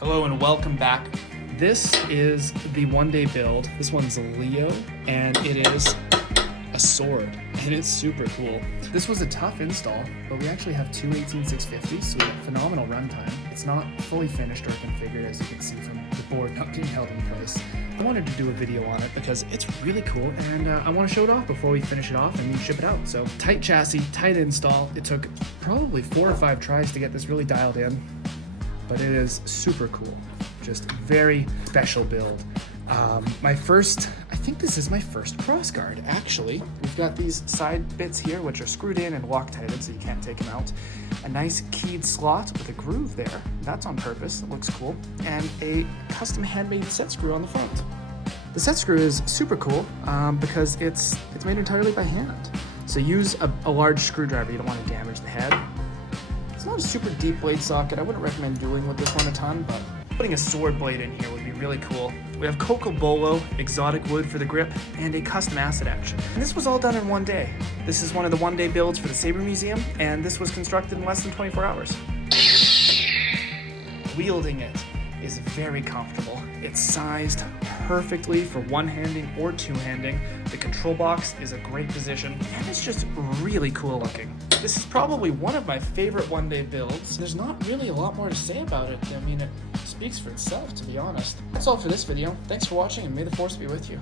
Hello and welcome back. This is the one-day build. This one's a Leo, and it is a sword, and it's super cool. This was a tough install, but we actually have two 18650s, so we have phenomenal runtime. It's not fully finished or configured, as you can see from the board not being held in place. I wanted to do a video on it because it's really cool, and I want to show it off before we finish it off and ship it out. So tight chassis, tight install. It took probably 4 or 5 tries to get this really dialed in, but it is super cool. Just very special build. I think this is my first cross guard, actually. We've got these side bits here, which are screwed in and Loctited, so you can't take them out. A nice keyed slot with a groove there. That's on purpose, it looks cool. And a custom handmade set screw on the front. The set screw is super cool because it's made entirely by hand. So use a large screwdriver, you don't want to damage the head. It's not a super deep blade socket. I wouldn't recommend dueling with this one a ton, but putting a sword blade in here would be really cool. We have Coco Bolo, exotic wood for the grip, and a custom acid action. And this was all done in one day. This is one of the one-day builds for the Saber Museum, and this was constructed in less than 24 hours. Wielding it is very comfortable. It's sized perfectly for one-handing or two-handing. The control box is a great position, and it's just really cool looking. This is probably one of my favorite one-day builds. There's not really a lot more to say about it. I mean, it speaks for itself, to be honest. That's all for this video. Thanks for watching, and may the force be with you.